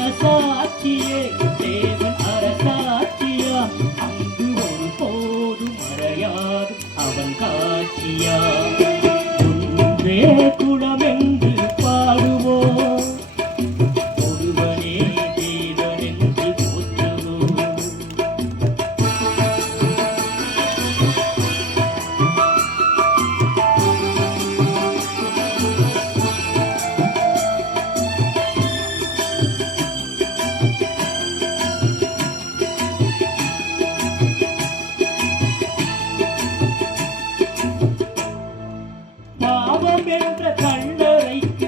அரசாட்சியே தேவன் அரசாட்சியா? அங்கு ஒரு போதும் மறையாது அவன் குளமெங்க பாவம் என்ற கல்லறைக்கு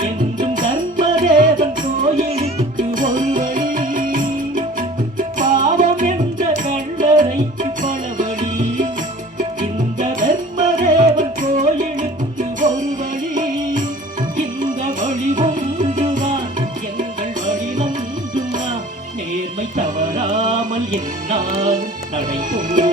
என்றும் தர்மதேவன் கோயிலுக்கு ஒரு வழி. பாவம் என்ற கல்லறைக்கு பல இந்த தர்மதேவன் கோயிலுக்கு ஒரு வழி. இந்த வழி ஒன்றுதான் எங்கள் வழி நேர்மை தவறாமல் என்னால் நடைபெறும்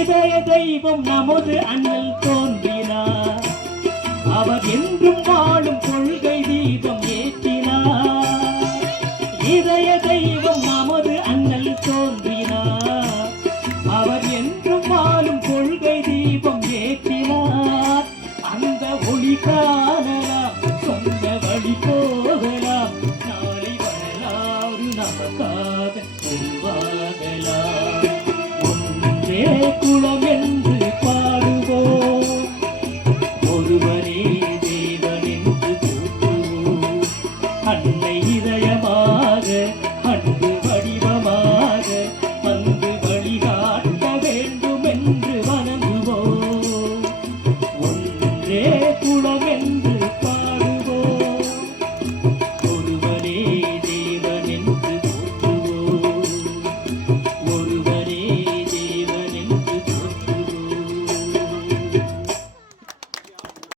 இதய தெய்வம் நமது அண்ணல் தோன்றினார். அவர் என்றும் வாழும் கொள்கை தீபம் ஏற்றினார். இதய தெய்வம் நமது அண்ணல் தோன்றினார். அவர் என்றும் வாழும் கொள்கை தீபம் ஏற்றினார். அந்த ஒளி காணலாம் சொந்த வழி போகலாம். நாளை வரலாறு நமக்காக அன்னை